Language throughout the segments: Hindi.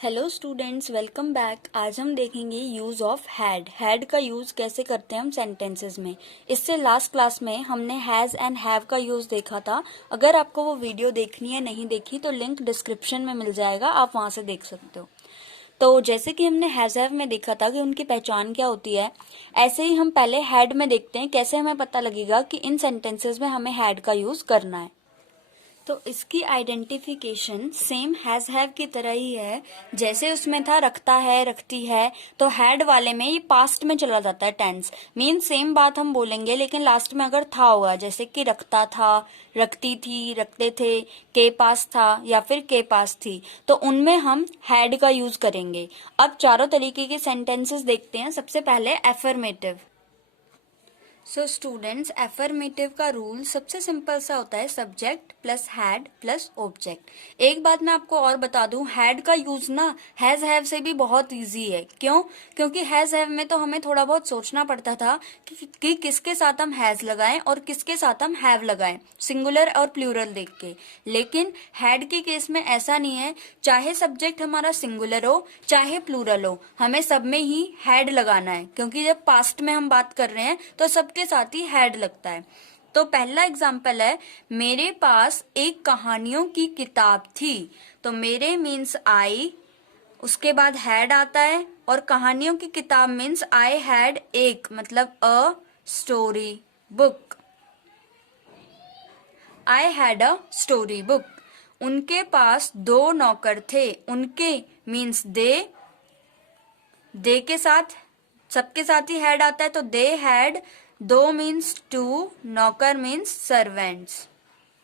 Hello students, welcome back. आज हम देखेंगे यूज़ ऑफ हैड का यूज़ कैसे करते हैं हम सेंटेंसेस में। इससे लास्ट क्लास में हमने हैज़ एंड हैव का यूज़ देखा था। अगर आपको वो वीडियो देखनी है नहीं देखी तो लिंक डिस्क्रिप्शन में मिल जाएगा, आप वहाँ से देख सकते हो। तो जैसे कि हमने हैज़ हैव में देखा था कि उनकी पहचान क्या होती है, ऐसे ही हम पहले हैड में देखते हैं कैसे हमें पता लगेगा कि इन सेंटेंसेस में हमें हैड का यूज़ करना है। तो इसकी आइडेंटिफिकेशन सेम हैज हैव की तरह ही है। जैसे उसमें था रखता है, रखती है, तो हैड वाले में ये पास्ट में चला जाता है, टेंस मीन सेम बात हम बोलेंगे लेकिन लास्ट में अगर था होगा, जैसे कि रखता था, रखती थी, रखते थे, के पास था या फिर के पास थी, तो उनमें हम हैड का यूज करेंगे। अब चारों तरीके के सेंटेंसेस देखते हैं। सबसे पहले एफर्मेटिव। सो स्टूडेंट्स, एफर्मेटिव का रूल सबसे सिंपल सा होता है, subject plus had plus object. एक बात मैं आपको और बता दूं, हैड का यूज ना हैज हैव से भी बहुत इजी है। क्यों? क्योंकि हैज हैव में तो हमें थोड़ा बहुत सोचना पड़ता था कि किसके साथ हम हैज लगाएं और किसके साथ हम हैव लगाएं, सिंगुलर और प्लूरल देख के। लेकिन हैड के केस में ऐसा नहीं है। चाहे सब्जेक्ट हमारा सिंगुलर हो चाहे प्लूरल हो, हमें सब में ही हैड लगाना है, क्योंकि जब पास्ट में हम बात कर रहे हैं तो सबके साथ ही हैड लगता है। तो पहला एग्जाम्पल है, मेरे पास एक कहानियों की किताब थी। तो मेरे मीन्स आई, उसके बाद हैड आता है, और कहानियों की किताब मीन्स आई हैड एक, मतलब a story book. I had a story book. उनके पास 2 नौकर थे। उनके मीन्स दे के साथ सबके साथ ही हैड आता है, तो दे हैड 2 मीन्स 2, नौकर मीन्स सर्वेंट्स।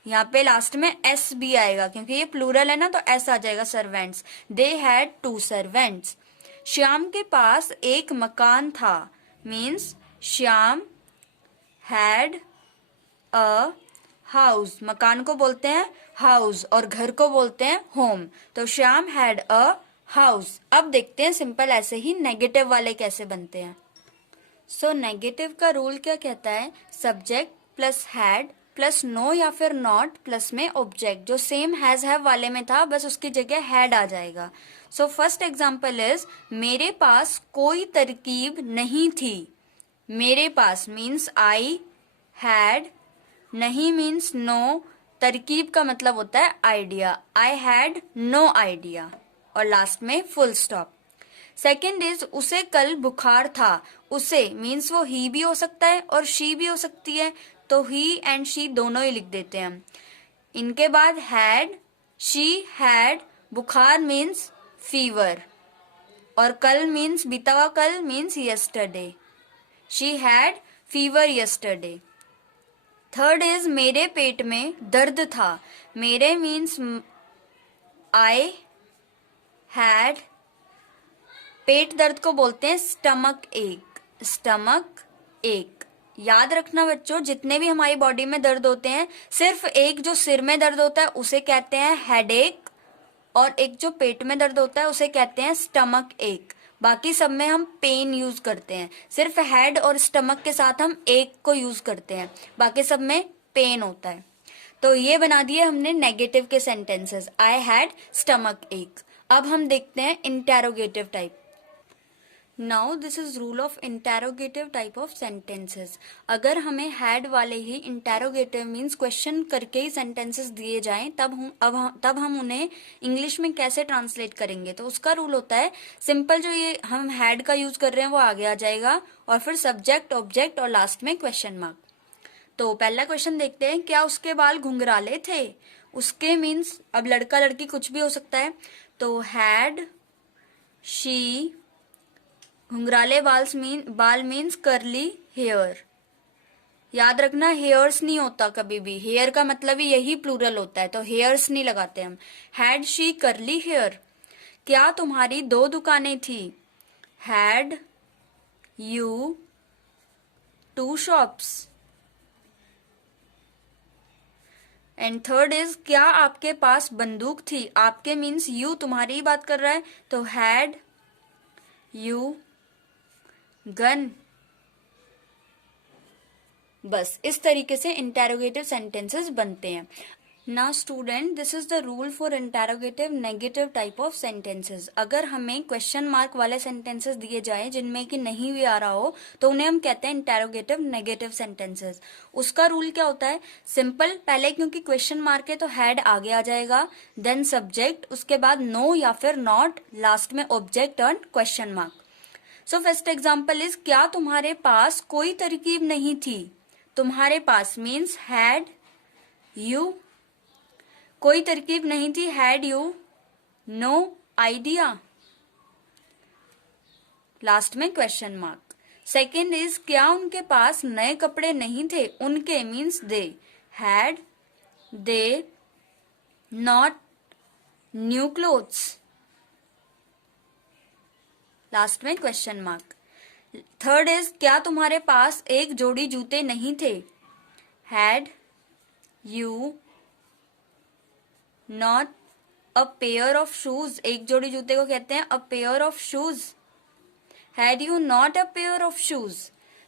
यहाँ पे लास्ट में एस भी आएगा क्योंकि ये प्लूरल है ना, तो एस आ जाएगा, servants. They had 2 servants. Shyam के पास एक मकान था, means Shyam had a house. मकान को बोलते हैं हाउस और घर को बोलते हैं होम। तो श्याम हैड अ हाउस। अब देखते हैं सिंपल ऐसे ही नेगेटिव वाले कैसे बनते हैं। सो नेगेटिव का रूल क्या कहता है, subject plus had plus no या फिर नॉट प्लस में ऑब्जेक्ट। जो सेम हैज हैव वाले में था बस उसकी जगह हैड आ जाएगा। सो फर्स्ट एग्जांपल इज, मेरे पास कोई तरकीब नहीं थी। मेरे पास मीन्स आई हैड, नहीं मीन्स नो, तरकीब का मतलब होता है idea. I had no idea, और लास्ट में फुल स्टॉप। सेकेंड इज, उसे कल बुखार था। उसे मीन्स वो ही भी हो सकता है और शी भी हो सकती है, तो ही एंड शी दोनों ही लिख देते हैं हम। इनके बाद हैड, शी हैड, बुखार मीन्स फीवर, और कल मीन्स बीता हुआ कल means yesterday. She had fever yesterday. Third is, मेरे पेट में दर्द था। मेरे मीन्स आई हैड, पेट दर्द को बोलते हैं स्टमक एक। स्टमक एक। याद रखना बच्चों, जितने भी हमारी बॉडी में दर्द होते हैं, सिर्फ एक जो सिर में दर्द होता है उसे कहते हैं हेडेक, और एक जो पेट में दर्द होता है उसे कहते हैं स्टमक एक। बाकी सब में हम पेन यूज करते हैं। सिर्फ हेड और स्टमक के साथ हम एक को यूज करते हैं, बाकी सब में पेन होता है। तो ये बना दिए हमने नेगेटिव के सेंटेंसेस, आई हैड स्टमक एक। अब हम देखते हैं interrogative type. Now this is rule of interrogative type of sentences. अगर हमें हैड वाले ही इंटेरोगेटिव मीन्स क्वेश्चन करके ही सेंटेंसेस दिए जाएं, तब हम उन्हें इंग्लिश में कैसे ट्रांसलेट करेंगे। तो उसका रूल होता है सिंपल, जो ये हम हैड का यूज कर रहे हैं वो आगे आ जाएगा, और फिर सब्जेक्ट, ऑब्जेक्ट और लास्ट में क्वेश्चन मार्क। तो पहला क्वेश्चन देखते हैं, क्या उसके बाल घुंघराले थे। उसके मीन्स अब लड़का लड़की कुछ भी हो सकता है, तो हैड शी, घुंघराले बाल मीन्स करली हेयर। याद रखना, हेयर्स नहीं होता कभी भी, हेयर का मतलब ही यही प्लूरल होता है, तो हेयर्स नहीं लगाते हम। Had she curly hair. क्या तुम्हारी 2 दुकानें थी। Had you 2 shops. And third is, क्या आपके पास बंदूक थी। आपके मीन्स यू, तुम्हारी ही बात कर रहा है, तो हैड यू गन। बस इस तरीके से इंटेरोगेटिव सेंटेंसेस बनते हैं। ना student, this is the rule for interrogative negative type of sentences. अगर हमें क्वेश्चन मार्क वाले सेंटेंसेस दिए जाए जिनमें कि नहीं भी आ रहा हो तो उन्हें हम कहते हैं इंटेरोगेटिव नेगेटिव सेंटेंसेस। उसका रूल क्या होता है? सिंपल, पहले क्योंकि क्वेश्चन मार्क है तो हैड आगे आ जाएगा, देन सब्जेक्ट, उसके बाद नो या फिर नॉट, लास्ट में object and question mark. So first example is, क्या तुम्हारे पास कोई तरकीब नहीं थी? तुम्हारे पास मीन्स हैड यू, कोई तरकीब नहीं थी, had you no idea, last में क्वेश्चन मार्क। सेकेंड इज, क्या उनके पास नए कपड़े नहीं थे? उनके means they, had they not new clothes, last में क्वेश्चन मार्क। थर्ड इज, क्या तुम्हारे पास एक जोड़ी जूते नहीं थे? Had you not a pair of shoes, एक जोड़ी जूते को कहते हैं a pair of shoes, had you not a pair of shoes.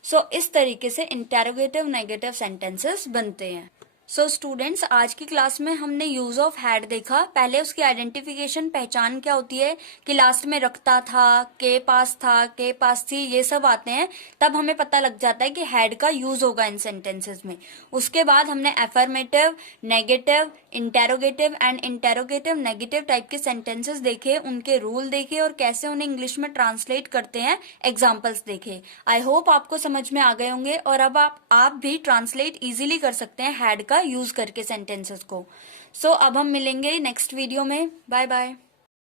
So इस तरीके से इंटेरोगेटिव नेगेटिव सेंटेंसेस बनते हैं। सो स्टूडेंट्स, आज की क्लास में हमने यूज ऑफ हैड देखा। पहले उसकी आइडेंटिफिकेशन, पहचान क्या होती है कि लास्ट में रखता था, के पास था, के पास थी, ये सब आते हैं, तब हमें पता लग जाता है कि हैड का यूज होगा इन सेंटेंसेस में। उसके बाद हमने affirmative, negative, interrogative and interrogative negative type के सेंटेंसेस देखे, उनके रूल देखे और कैसे उन्हें इंग्लिश में ट्रांसलेट करते हैं, एग्जाम्पल्स देखे। आई होप आपको समझ में आ गए होंगे और अब आप भी ट्रांसलेट इजीली कर सकते हैं हैड का यूज करके सेंटेंसेस को। सो अब हम मिलेंगे नेक्स्ट वीडियो में। Bye bye.